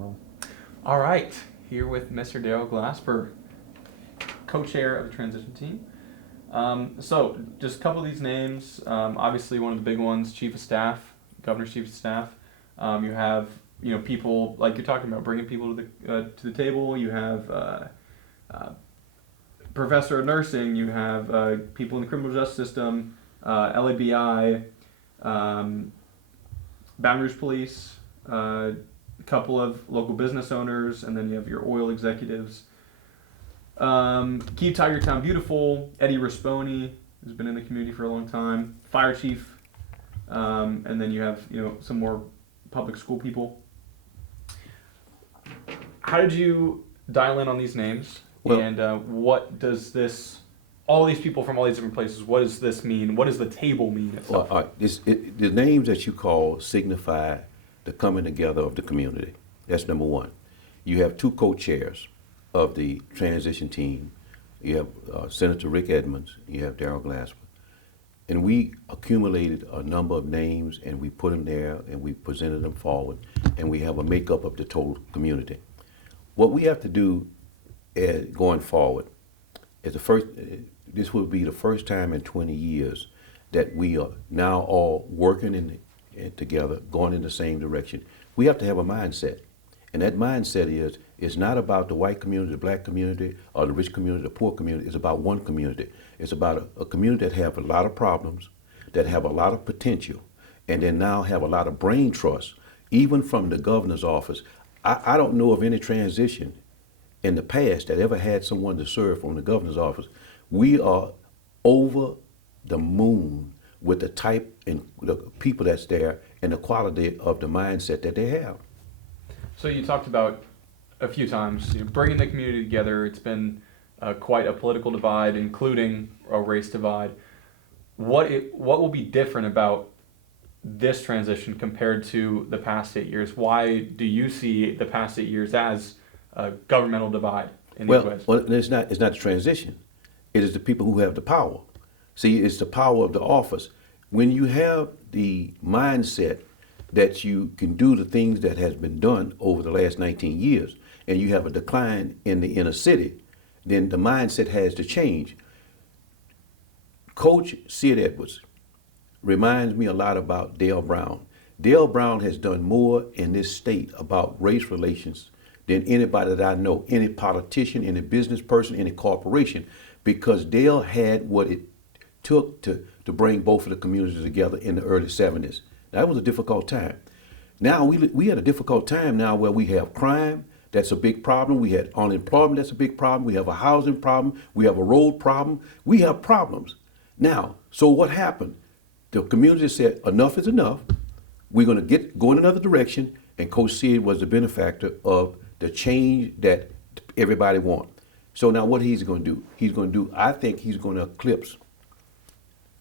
roll. All right, here with Mr. Darrell Glasper, co-chair of the transition team. So, just a couple of these names. Obviously, one of the big ones, chief of staff, governor's chief of staff. You have people like you're talking about, bringing people to the table. You have professor of nursing. You have people in the criminal justice system, LABI, Baton Rouge Police, a couple of local business owners, and then you have your oil executives. Keep Tiger Town Beautiful, Eddie Risponi, who's been in the community for a long time, fire chief, and then you have some more public school people. How did you dial in on these names? Well, and what does this? All these people from all these different places. What does this mean? What does the table mean itself? Well, the names that you call signify the coming together of the community. That's number one. You have two co-chairs of the transition team. You have Senator Rick Edmonds. You have Darrell Glasper. And we accumulated a number of names, and we put them there, and we presented them forward, and we have a makeup of the total community. What we have to do going forward is this will be the first time in 20 years that we are now all working together, going in the same direction. We have to have a mindset. And that mindset is not about the white community, the black community, or the rich community, the poor community. It's about one community. It's about a community that have a lot of problems, that have a lot of potential, and then now have a lot of brain trust, even from the governor's office. I don't know of any transition in the past that ever had someone to serve from the governor's office. We are over the moon with the type and the people that's there and the quality of the mindset that they have. So you talked about a few times bringing the community together. It's been quite a political divide, including a race divide. What will be different about this transition compared to the past 8 years? Why do you see the past 8 years as a governmental divide in these ways? Well, it's not the transition. It is the people who have the power. See, it's the power of the office. When you have the mindset that you can do the things that has been done over the last 19 years, and you have a decline in the inner city, then the mindset has to change. Coach Sid Edwards reminds me a lot about Dale Brown. Dale Brown has done more in this state about race relations than anybody that I know, any politician, any business person, any corporation, because Dale had what it took to bring both of the communities together in the early 70s. That was a difficult time. Now we had a difficult time now where we have crime, that's a big problem. We had unemployment, that's a big problem. We have a housing problem. We have a road problem. We have problems. Now, so what happened? The community said, enough is enough. We're going to go in another direction. And Coach Sid was the benefactor of the change that everybody wants. So now what he's going to do? I think he's going to eclipse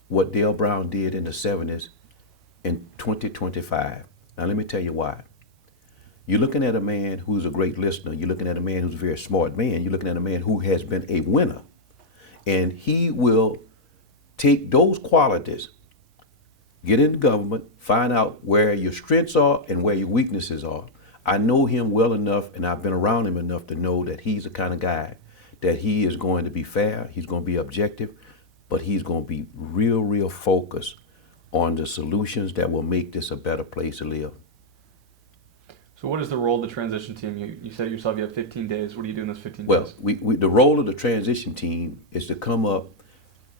what Dale Brown did in the 70s in 2025. Now let me tell you why. You're looking at a man who's a great listener. You're looking at a man who's a very smart man. You're looking at a man who has been a winner. And he will take those qualities, get into government, find out where your strengths are and where your weaknesses are. I know him well enough, and I've been around him enough to know that he's the kind of guy that he is going to be fair, he's going to be objective, but he's going to be real focused on the solutions that will make this a better place to live. So what is the role of the transition team? You said yourself you have 15 days. What do you do in those 15 days? Well, the role of the transition team is to come up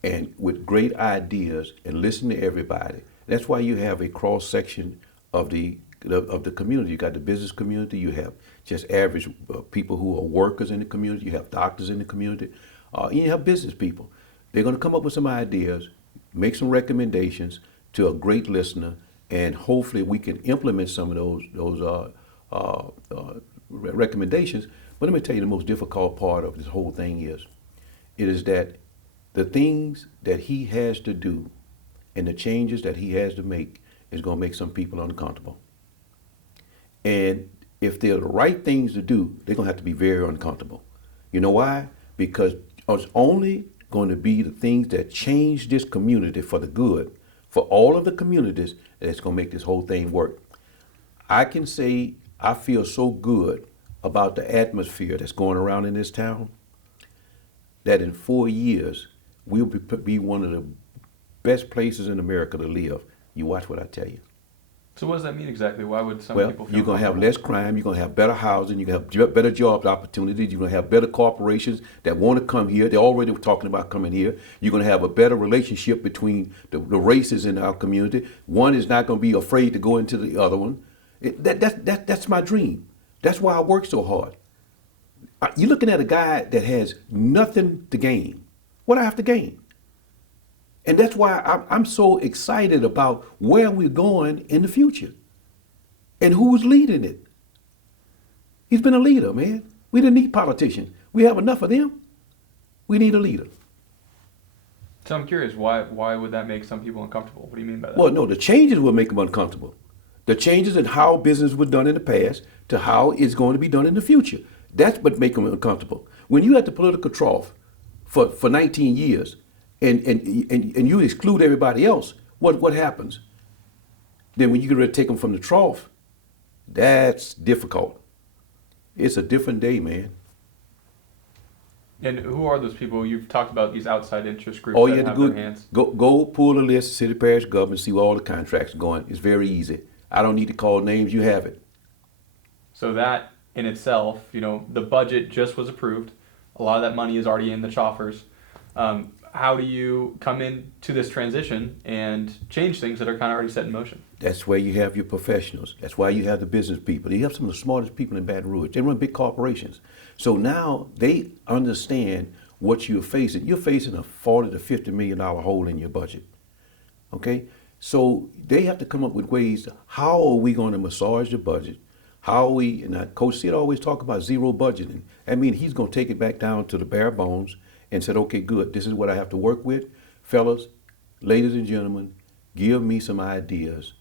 and with great ideas and listen to everybody. That's why you have a cross section of the community. You got the business community. You have just average people who are workers in the community. You have doctors in the community. And you have business people. They're going to come up with some ideas, make some recommendations to a great listener, and hopefully we can implement some of those recommendations. But let me tell you, the most difficult part of this whole thing is that the things that he has to do and the changes that he has to make is going to make some people uncomfortable. And if they're the right things to do, they're going to have to be very uncomfortable. You know why? Because it's only going to be the things that change this community for the good, for all of the communities, that's going to make this whole thing work. I can say I feel so good about the atmosphere that's going around in this town that in 4 years, we'll be one of the best places in America to live. You watch what I tell you. So what does that mean exactly? Why would some Well, people feel you're going to have comfortable? less crime. You're going to have better housing. You're going to have better job opportunities. You're going to have better corporations that want to come here. They're already talking about coming here. You're going to have a better relationship between the races in our community. One is not going to be afraid to go into the other one. That's my dream. That's why I work so hard. You're looking at a guy that has nothing to gain. What do I have to gain? And that's why I'm so excited about where we're going in the future and who's leading it. He's been a leader, man. We didn't need politicians. We have enough of them. We need a leader. So I'm curious, why would that make some people uncomfortable? What do you mean by that? Well, no, the changes will make them uncomfortable. The changes in how business was done in the past to how it's going to be done in the future. That's what makes them uncomfortable. When you at the political trough for 19 years and you exclude everybody else, what happens? Then when you get ready to take them from the trough, that's difficult. It's a different day, man. And who are those people? You've talked about these outside interest groups All that you have have to their hands. go pull the list, city, parish, government, see where all the contracts are going. It's very easy. I don't need to call names. You have it. So that in itself, the budget just was approved. A lot of that money is already in the choffers. How do you come into this transition and change things that are kind of already set in motion? That's where you have your professionals. That's why you have the business people. You have some of the smartest people in Baton Rouge. They run big corporations. So now they understand what you're facing. You're facing a $40 to $50 million hole in your budget. Okay? So they have to come up with ways, how are we going to massage the budget? How are we, and Coach Sid always talk about zero budgeting. I mean, he's going to take it back down to the bare bones and said, okay, good, this is what I have to work with. Fellas, ladies and gentlemen, give me some ideas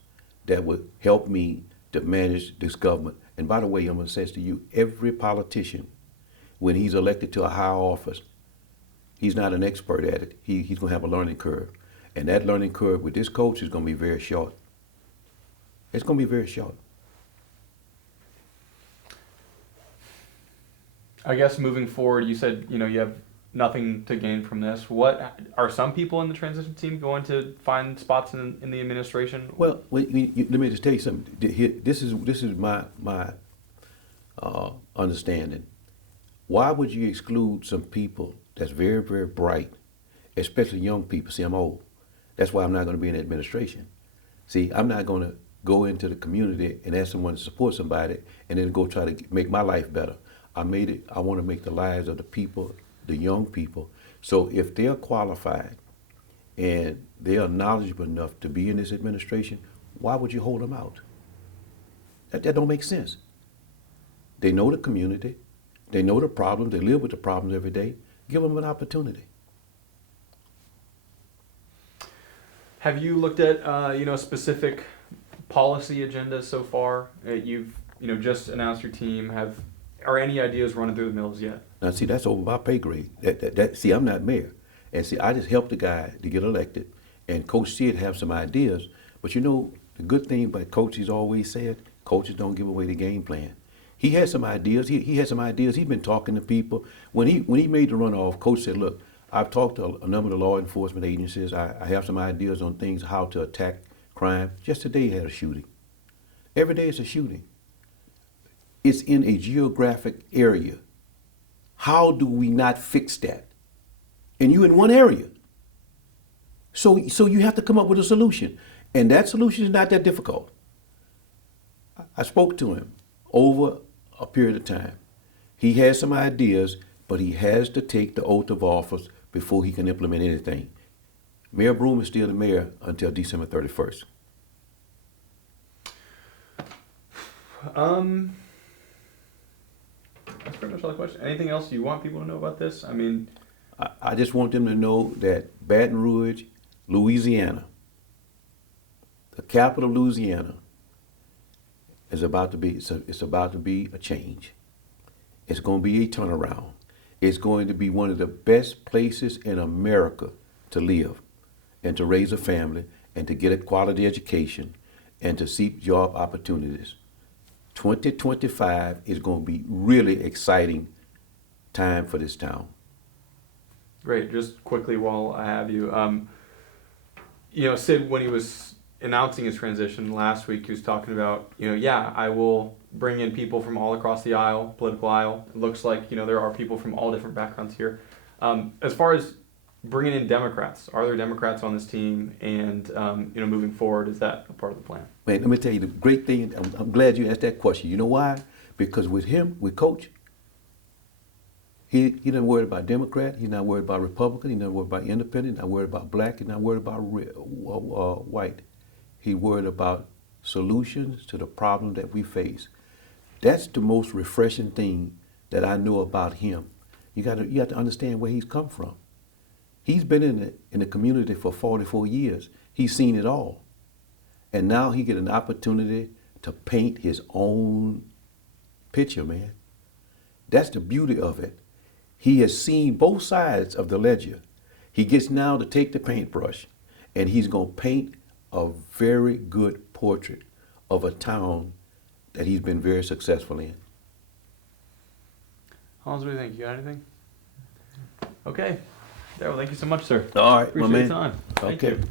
that would help me to manage this government. And by the way, I'm going to say this to you, every politician, when he's elected to a high office, he's not an expert at it. He's going to have a learning curve. And that learning curve with this coach is going to be very short. It's going to be very short. I guess moving forward, you said, you have nothing to gain from this. What are some people in the transition team going to find spots in the administration? Well, let me just tell you something. This is my understanding. Why would you exclude some people that's very, very bright, especially young people? See, I'm old. That's why I'm not going to be in administration. See, I'm not going to go into the community and ask someone to support somebody and then go try to make my life better. I want to make the lives of the people, the young people. So if they're qualified and they are knowledgeable enough to be in this administration, why would you hold them out? That don't make sense. They know the community. They know the problems. They live with the problems every day. Give them an opportunity. Have you looked at specific policy agendas so far? You've just announced your team. Are any ideas running through the mills yet? Now, see, that's over my pay grade. See, I'm not mayor. And see, I just helped the guy to get elected. And Coach Sid have some ideas. But the good thing about Coach, he's always said, coaches don't give away the game plan. He had some ideas. He had some ideas. He's been talking to people. When he made the runoff, Coach said, look, I've talked to a number of the law enforcement agencies. I have some ideas on things, how to attack crime. Just today he had a shooting. Every day it's a shooting. It's in a geographic area. How do we not fix that? And you in one area. So you have to come up with a solution. And that solution is not that difficult. I spoke to him over a period of time. He has some ideas, but he has to take the oath of office before he can implement anything. Mayor Broom is still the mayor until December 31st. That's pretty much all the question. Anything else you want people to know about this? I mean, I just want them to know that Baton Rouge, Louisiana, the capital of Louisiana, is about to be, it's about to be a change. It's going to be a turnaround. It's going to be one of the best places in America to live and to raise a family and to get a quality education and to seek job opportunities. 2025 is going to be really exciting time for this town. Great. Just quickly while I have you, Sid, when he was announcing his transition last week, he was talking about, yeah, I will bring in people from all across the aisle, political aisle. It looks like, there are people from all different backgrounds here. As far as bringing in Democrats, are there Democrats on this team? And, moving forward, is that a part of the plan? Man, let me tell you the great thing. I'm glad you asked that question. You know why? Because with him, with Coach, he not worried about Democrat. He's not worried about Republican. He's not worried about Independent. Not worried about Black. He's not worried about white. He's worried about solutions to the problem that we face. That's the most refreshing thing that I know about him. You have to understand where he's come from. He's been in the community for 44 years. He's seen it all. And now he get an opportunity to paint his own picture, man. That's the beauty of it. He has seen both sides of the ledger. He gets now to take the paintbrush and he's going to paint a very good portrait of a town that he's been very successful in. Hans, what do you think? You got anything? Okay. Darrell, thank you so much, sir. All right, Appreciate my man. your time. Thank Okay. you.